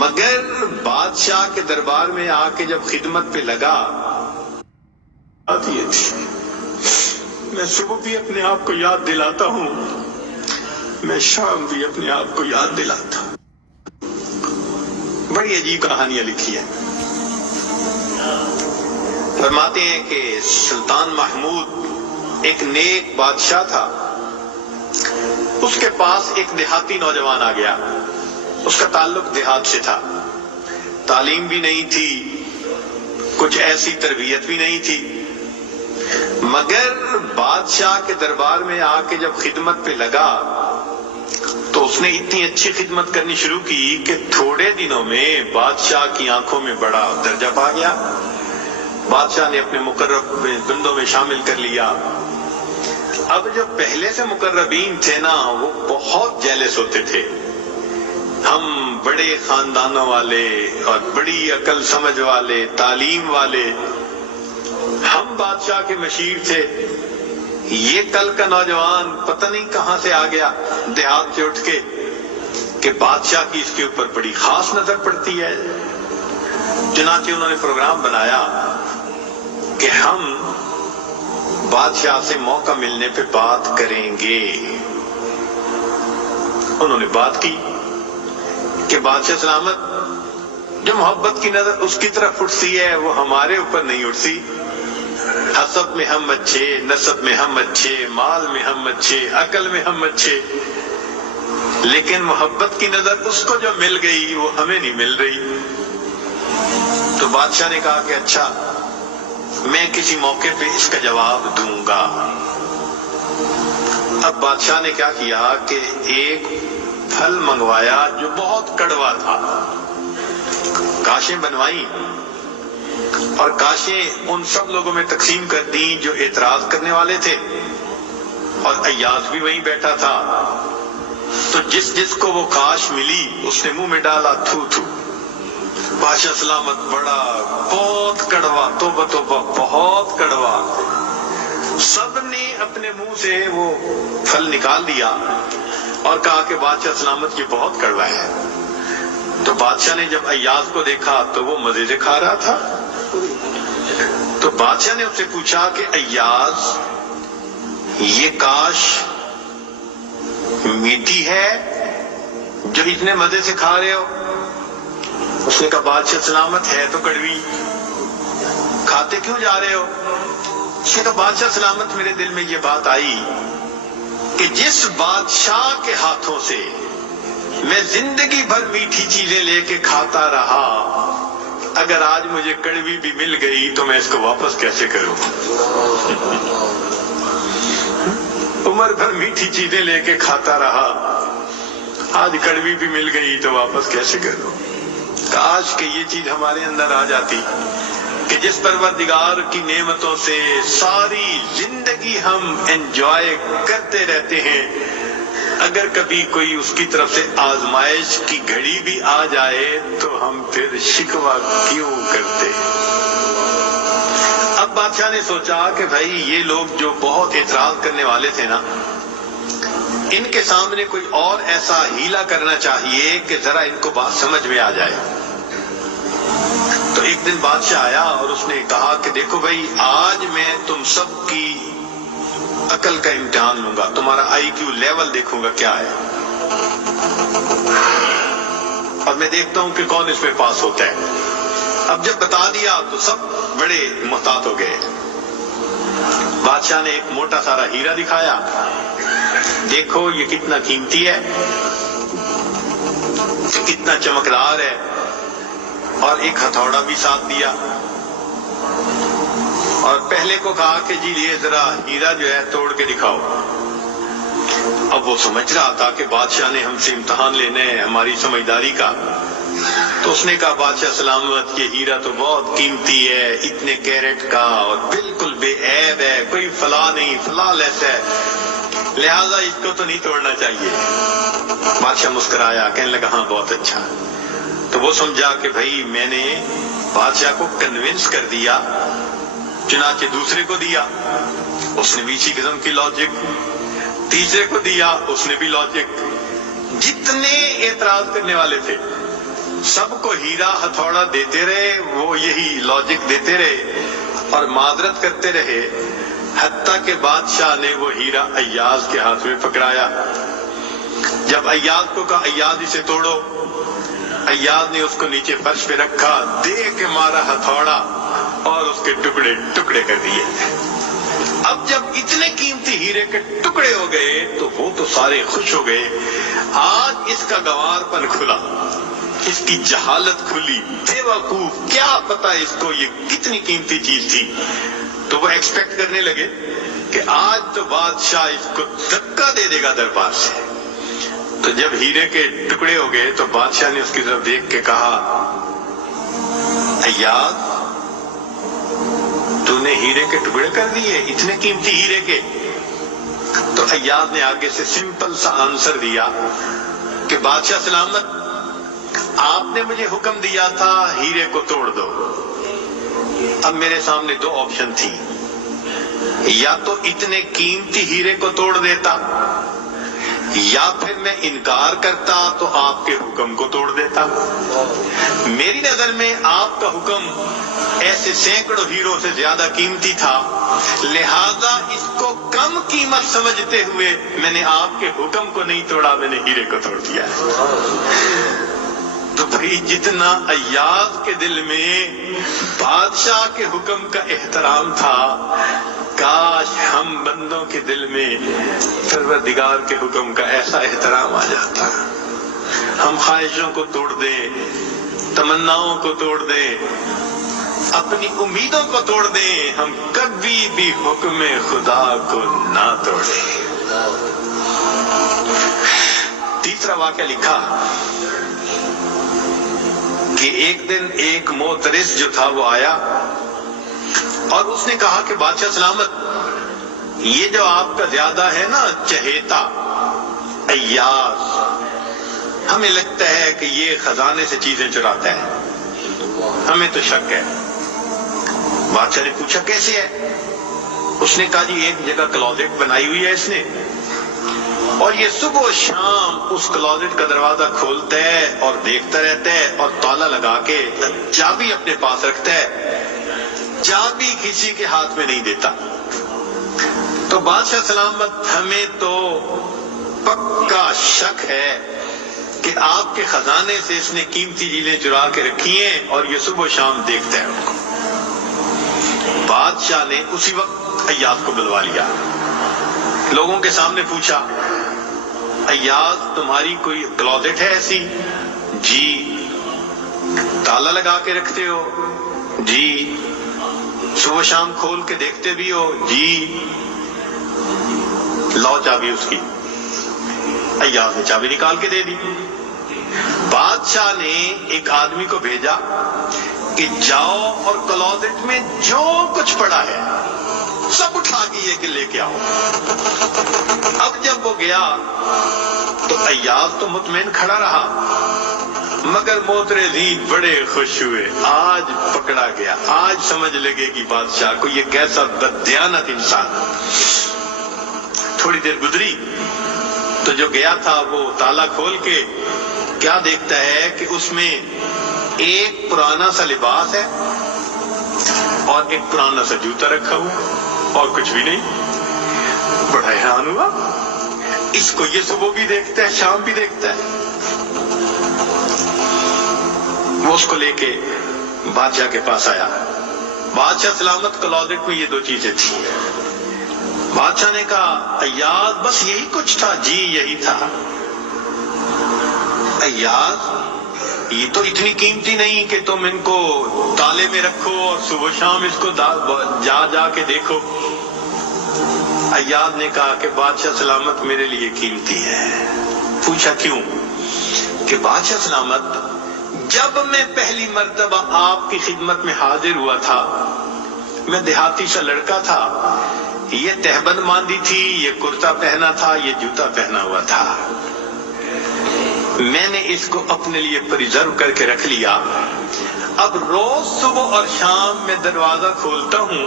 مگر بادشاہ کے دربار میں آ کے جب خدمت پہ لگا آتی تھی، میں صبح بھی اپنے آپ کو یاد دلاتا ہوں، میں شام بھی اپنے آپ کو یاد دلاتا ہوں۔ بڑی عجیب کہانیاں لکھی ہیں۔ فرماتے ہیں کہ سلطان محمود ایک نیک بادشاہ تھا، اس کے پاس ایک دیہاتی نوجوان آ گیا، اس کا تعلق دیہات سے تھا، تعلیم بھی نہیں تھی، کچھ ایسی تربیت بھی نہیں تھی، مگر بادشاہ کے دربار میں آ کے جب خدمت پہ لگا تو اس نے اتنی اچھی خدمت کرنی شروع کی کہ تھوڑے دنوں میں بادشاہ کی آنکھوں میں بڑا درجہ پا گیا، بادشاہ نے اپنے مقرب بندوں میں شامل کر لیا۔ اب جو پہلے سے مقربین تھے نا، وہ بہت جیلس ہوتے تھے، ہم بڑے خاندانوں والے اور بڑی عقل سمجھ والے، تعلیم والے، ہم بادشاہ کے مشیر تھے، یہ کل کا نوجوان پتہ نہیں کہاں سے آ گیا دیہات سے اٹھ کے کہ بادشاہ کی اس کے اوپر بڑی خاص نظر پڑتی ہے۔ چنانچہ انہوں نے پروگرام بنایا کہ ہم بادشاہ سے موقع ملنے پہ بات کریں گے۔ انہوں نے بات کی کہ بادشاہ سلامت، جو محبت کی نظر اس کی طرف اٹھتی ہے وہ ہمارے اوپر نہیں اٹھتی، حسب میں ہم اچھے، نسب میں ہم اچھے، مال میں ہم اچھے، عقل میں ہم اچھے، لیکن محبت کی نظر اس کو جو مل گئی وہ ہمیں نہیں مل رہی۔ تو بادشاہ نے کہا کہ اچھا، میں کسی موقع پہ اس کا جواب دوں گا۔ اب بادشاہ نے کیا کیا کہ ایک پھل منگوایا جو بہت کڑوا تھا، کاشیں بنوائیں اور کاشیں ان سب لوگوں میں تقسیم کر دیں جو اعتراض کرنے والے تھے، اور ایاز بھی وہیں بیٹھا تھا، تو جس جس کو وہ کاش ملی اس نے منہ میں ڈالا، تھو تھو۔ بادشاہ سلامت، بڑا بہت کڑوا، توبہ توبہ، بہت کڑوا۔ سب نے اپنے منہ سے وہ پھل نکال دیا اور کہا کہ بادشاہ سلامت یہ بہت کڑوا ہے۔ تو بادشاہ نے جب ایاز کو دیکھا تو وہ مزے سے کھا رہا تھا، تو بادشاہ نے اس سے پوچھا کہ ایاز، یہ کاش میٹھی ہے جو اتنے مزے سے کھا رہے ہو؟ اس نے کہا بادشاہ سلامت ہے تو کڑوی، کھاتے کیوں جا رہے ہو؟ اس نے کہا بادشاہ سلامت، میرے دل میں یہ بات آئی کہ جس بادشاہ کے ہاتھوں سے میں زندگی بھر میٹھی چیزیں لے کے کھاتا رہا، اگر آج مجھے کڑوی بھی مل گئی تو میں اس کو واپس کیسے کروں؟ عمر بھر میٹھی چیزیں لے کے کھاتا رہا، آج کڑوی بھی مل گئی تو واپس کیسے کروں؟ کاش کہ یہ چیز ہمارے اندر آ جاتی کہ جس پروردگار کی نعمتوں سے ساری زندگی ہم انجوائے کرتے رہتے ہیں، اگر کبھی کوئی اس کی طرف سے آزمائش کی گھڑی بھی آ جائے تو ہم پھر شکوہ کیوں کرتے؟ اب بادشاہ نے سوچا کہ بھائی یہ لوگ جو بہت اعتراض کرنے والے تھے نا، ان کے سامنے کوئی اور ایسا ہیلا کرنا چاہیے کہ ذرا ان کو بات سمجھ میں آ جائے۔ تو ایک دن بادشاہ آیا اور اس نے کہا کہ دیکھو بھائی، آج میں تم سب کی عقل کا امتحان لوں گا، تمہارا آئی کیو لیول دیکھوں گا کیا ہے، اور میں دیکھتا ہوں کہ کون اس میں پاس ہوتا ہے۔ اب جب بتا دیا تو سب بڑے محتاط ہو گئے۔ بادشاہ نے ایک موٹا سارا ہیرا دکھایا، دیکھو یہ کتنا قیمتی ہے، کتنا چمکدار ہے، اور ایک ہتھوڑا بھی ساتھ دیا، اور پہلے کو کہا کہ جی یہ ذرا ہیرا جو ہے توڑ کے دکھاؤ۔ اب وہ سمجھ رہا تھا کہ بادشاہ نے ہم سے امتحان لینا ہے ہماری سمجھداری کا، تو اس نے کہا بادشاہ سلامت، یہ ہیرا تو بہت قیمتی ہے، اتنے کیرٹ کا اور بالکل بے عیب ہے، کوئی فلاں نہیں، فلاں لیس ہے، لہذا اس کو تو نہیں توڑنا چاہیے۔ بادشاہ مسکرایا، کہنے لگا ہاں بہت اچھا۔ تو وہ سمجھا کہ بھائی میں نے بادشاہ کو کنونس کر دیا، چنانچہ دوسرے کو دیا، اس نے بھی اسی قسم کی لاجک، تیسرے کو دیا، اس نے بھی لاجک، جتنے اعتراض کرنے والے تھے سب کو ہیرا ہتھوڑا دیتے رہے، وہ یہی لاجک دیتے رہے اور معذرت کرتے رہے، حتیٰ کہ بادشاہ نے وہ ہیرا ایاز کے ہاتھ میں پکڑایا۔ جب ایاز کو کہا ایاز اسے توڑو، ایاز نے اس کو نیچے فرش پہ رکھا، دے کے مارا ہتھوڑا اور اس کے ٹکڑے ٹکڑے کر دیے۔ اب جب اتنے قیمتی ہیرے کے ٹکڑے ہو گئے تو وہ تو سارے خوش ہو گئے، آج اس کا گوار پن کھلا، اس کی جہالت کھلی، بے وقوف، کیا پتا اس کو یہ کتنی قیمتی چیز تھی۔ تو وہ ایکسپیکٹ کرنے لگے کہ آج تو بادشاہ اس کو دھکا دے دے گا دربار سے۔ تو جب ہیرے کے ٹکڑے ہو گئے تو بادشاہ نے اس کی طرف دیکھ کے کہا، ایاز تو نے ہیرے کے ٹکڑے کر دیے، اتنے قیمتی ہیرے کے؟ تو ایاز نے آگے سے سمپل سا آنسر دیا کہ بادشاہ سلامت، آپ نے مجھے حکم دیا تھا ہیرے کو توڑ دو۔ اب میرے سامنے دو آپشن تھی، یا تو اتنے قیمتی ہیرے کو توڑ دیتا، یا پھر میں انکار کرتا تو آپ کے حکم کو توڑ دیتا۔ میری نظر میں آپ کا حکم ایسے سینکڑوں ہیروں سے زیادہ قیمتی تھا، لہذا اس کو کم قیمت سمجھتے ہوئے میں نے آپ کے حکم کو نہیں توڑا، میں نے ہیرے کو توڑ دیا۔ تو بھئی جتنا ایاز کے دل میں بادشاہ کے حکم کا احترام تھا، کاش ہم بندوں کے دل میں پروردگار کے حکم کا ایسا احترام آ جاتا۔ ہم خواہشوں کو توڑ دیں، تمناؤں کو توڑ دیں، اپنی امیدوں کو توڑ دیں، ہم کبھی بھی حکم خدا کو نہ توڑیں۔ تیسرا واقعہ لکھا کہ ایک دن ایک موترس جو تھا وہ آیا اور اس نے کہا کہ بادشاہ سلامت، یہ جو آپ کا زیادہ ہے نا چہیتا ایاز، ہمیں لگتا ہے کہ یہ خزانے سے چیزیں چراتا ہے، ہمیں تو شک ہے۔ بادشاہ نے پوچھا کیسے ہے؟ اس نے کہا جی ایک جگہ کلوزٹ بنائی ہوئی ہے اس نے، اور یہ صبح و شام اس کلوزٹ کا دروازہ کھولتا ہے اور دیکھتا رہتا ہے اور تالا لگا کے چابی اپنے پاس رکھتا ہے، چابی کسی کے ہاتھ میں نہیں دیتا۔ تو بادشاہ سلامت، ہمیں تو پکا شک ہے کہ آپ کے خزانے سے اس نے قیمتی چیزیں چرا کے رکھی ہیں اور یہ صبح و شام دیکھتا ہے ان کو۔ بادشاہ نے اسی وقت ایاز کو بلوا لیا، لوگوں کے سامنے پوچھا، ایاز تمہاری کوئی کلوزٹ ہے ایسی؟ جی۔ تالا لگا کے رکھتے ہو؟ جی۔ صبح شام کھول کے دیکھتے بھی ہو؟ جی۔ لاؤ چابی اس کی۔ ایاز نے چابی نکال کے دے دی۔ بادشاہ نے ایک آدمی کو بھیجا کہ جاؤ اور کلوزٹ میں جو کچھ پڑا ہے سب اٹھا کے یہ کہ لے کے آؤ۔ اب جب وہ گیا تو ایاز تو مطمئن کھڑا رہا، مگر موترزین بڑے خوش ہوئے، آج پکڑا گیا، آج سمجھ لگے گی بادشاہ کو یہ کیسا بددیانت انسان۔ تھوڑی دیر گزری تو جو گیا تھا وہ تالا کھول کے کیا دیکھتا ہے کہ اس میں ایک پرانا سا لباس ہے اور ایک پرانا سا جوتا رکھا ہوا اور کچھ بھی نہیں۔ بڑا حیران ہوا، اس کو یہ صبح بھی دیکھتا ہے شام بھی دیکھتا ہے۔ وہ اس کو لے کے بادشاہ کے پاس آیا۔ بادشاہ سلامت، کلوزٹ میں یہ دو چیزیں تھیں۔ بادشاہ نے کہا ایاز بس یہی کچھ تھا؟ جی یہی تھا۔ ایاز یہ تو اتنی قیمتی نہیں کہ تم ان کو تالے میں رکھو اور صبح شام اس کو جا جا کے دیکھو۔ ایاز نے کہا کہ بادشاہ سلامت میرے لیے قیمتی ہے۔ پوچھا کیوں؟ کہ بادشاہ سلامت، جب میں پہلی مرتبہ آپ کی خدمت میں حاضر ہوا تھا، میں دیہاتی سا لڑکا تھا، یہ تہبند باندھی تھی، یہ کرتا پہنا تھا، یہ جوتا پہنا ہوا تھا، میں نے اس کو اپنے لیے پریزرو کر کے رکھ لیا۔ اب روز صبح اور شام میں دروازہ کھولتا ہوں،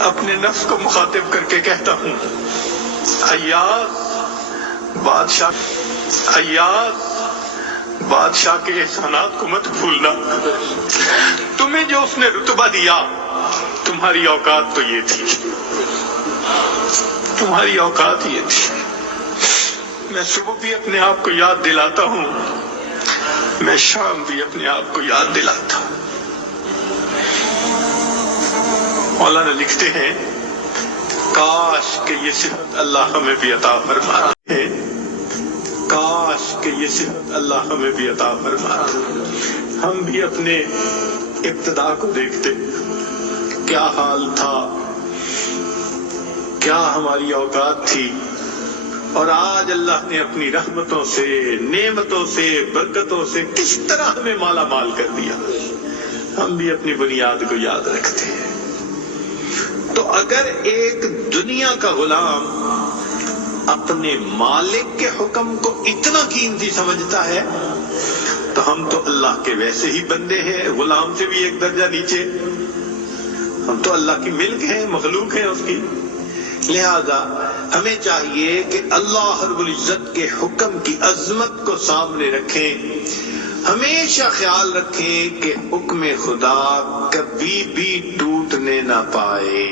اپنے نفس کو مخاطب کر کے کہتا ہوں ایاز بادشاہ، ایاز بادشاہ کے احسانات کو مت بھولنا. تمہیں جو اس نے رتبہ دیا تمہاری اوقات تو یہ تھی، تمہاری اوقات یہ تھی. میں صبح بھی اپنے آپ کو یاد دلاتا ہوں، میں شام بھی اپنے آپ کو یاد دلاتا ہوں. مولانا لکھتے ہیں کاش کہ یہ صفت اللہ ہمیں بھی عطا فرمائے، کاش کہ یہ صفت اللہ ہمیں بھی عطا فرمائے. ہم بھی اپنے ابتدا کو دیکھتے، کیا حال تھا، کیا ہماری اوقات تھی، اور آج اللہ نے اپنی رحمتوں سے، نعمتوں سے، برکتوں سے کس طرح ہمیں مالا مال کر دیا. ہم بھی اپنی بنیاد کو یاد رکھتے ہیں. تو اگر ایک دنیا کا غلام اپنے مالک کے حکم کو اتنا قیمتی سمجھتا ہے تو ہم تو اللہ کے ویسے ہی بندے ہیں، غلام سے بھی ایک درجہ نیچے. ہم تو اللہ کی ملک ہیں، مخلوق ہیں اس کی. لہذا ہمیں چاہیے کہ اللہ رب العزت کے حکم کی عظمت کو سامنے رکھیں، ہمیشہ خیال رکھیں کہ حکم خدا کبھی بھی ٹوٹنے نہ پائے.